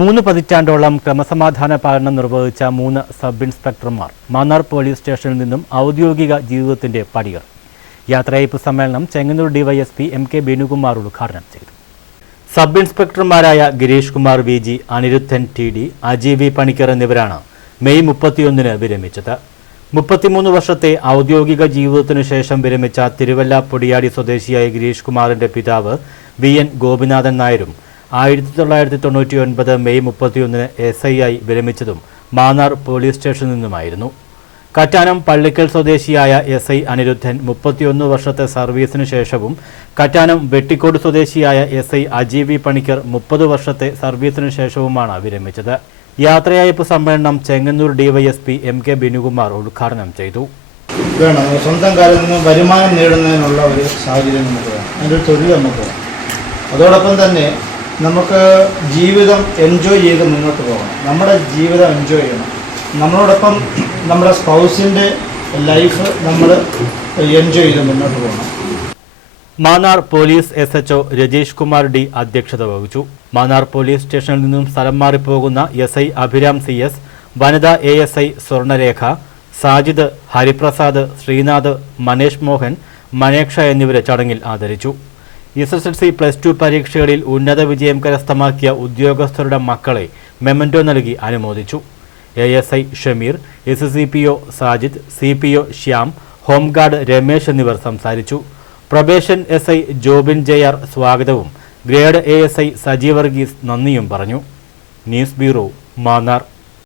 3 പതിറ്റാണ്ടോളം ക്രമസമാധാന പാലനം നിർവഹിച്ച 3 sub ഇൻസ്പെക്ടർമാർ Mannar police സ്റ്റേഷനിൽ നിന്നും ഔദ്യോഗിക ജീവിതത്തിന്റെ പടിയേറി. യാത്രയയപ്പ് സമ്മേളനം ചെങ്ങന്നൂർ ഡിവൈഎസ്പി MK ബിനുകുമാർ ഉദ്ഘാടനം ചെയ്തു. സബ് ഇൻസ്പെക്ടർമാരായ Girish Kumar VG, Aniruddhan TD, Aji V Panicker എന്നിവരാണ് മെയ് 31-ന് വിരമിച്ചത്. 33 വർഷത്തെ ഔദ്യോഗിക ജീവിതത്തിനു ശേഷം വിരമിച്ച തിരുവല്ല പൊടിയാടി സ്വദേശിയായ ഗിരീഷ് കുമാറിന്റെ പിതാവ് VN ഗോപിനാഥൻ നായരും 1999 മെയ് 31-ന് SI ആയി വിരമിച്ചതും മാന്നാർ പോലീസ് സ്റ്റേഷനിൽ നിന്നുമായിരുന്നു. കറ്റാനം പള്ളിക്കൽ സ്വദേശിയായ SI അനിരുദ്ധൻ 31 വർഷത്തെ സർവീസിനു ശേഷവും കറ്റാനം വെട്ടിക്കോട് സ്വദേശിയായ SI അജി V പണിക്കർ 30 വർഷത്തെ സർവീസിനു ശേഷവുമാണ് വിരമിച്ചത്. യാത്രയയപ്പ് സമ്മേളനം ചെങ്ങന്നൂർ ഡിവൈഎസ്പി MK ബിനുകുമാർ ഉദ്ഘാടനം ചെയ്തു. സ്വന്തം കാലിൽ നിന്ന് വരുമാനം നേടുന്നതിനുള്ള ഒരു സാഹചര്യം നമുക്ക് വേണം, അതിൻ്റെ ഒരു തൊഴിൽ നമുക്ക് വേണം. അതോടൊപ്പം തന്നെ നമുക്ക് ജീവിതം എൻജോയ് ചെയ്ത് മുന്നോട്ട് പോകണം. നമ്മുടെ ജീവിതം എൻജോയ് ചെയ്യണം. നമ്മളോടൊപ്പം നമ്മുടെ സ്പൗസിൻ്റെ ലൈഫ് നമ്മൾ എൻജോയ് ചെയ്ത് മുന്നോട്ട് പോകണം. Mannar police SHO Rajeesh Kumar D അധ്യക്ഷത വഹിച്ചു. മാന്നാർ പോലീസ് സ്റ്റേഷനിൽ നിന്നും സ്ഥലം മാറിപ്പോകുന്ന SI അഭിരാം CS, വനിതാ ASI സ്വർണരേഖ, സാജിദ്, ഹരിപ്രസാദ്, ശ്രീനാഥ്, മനേഷ് മോഹൻ, മനേക്ഷ എന്നിവരെ ചടങ്ങിൽ ആദരിച്ചു. SSLC +2 പരീക്ഷകളിൽ ഉന്നത വിജയം കരസ്ഥമാക്കിയ ഉദ്യോഗസ്ഥരുടെ മക്കളെ മെമന്റോ നൽകി അനുമോദിച്ചു. ASI Shameer, SCPO Sajid, CPO Shyam, home guard Ramesh എന്നിവർ സംസാരിച്ചു. പ്രൊബേഷൻ SI ജോബിൻ JR സ്വാഗതവും ഗ്രേഡ് ASI സജി വർഗീസ് നന്ദിയും പറഞ്ഞു. News bureau, Mannar.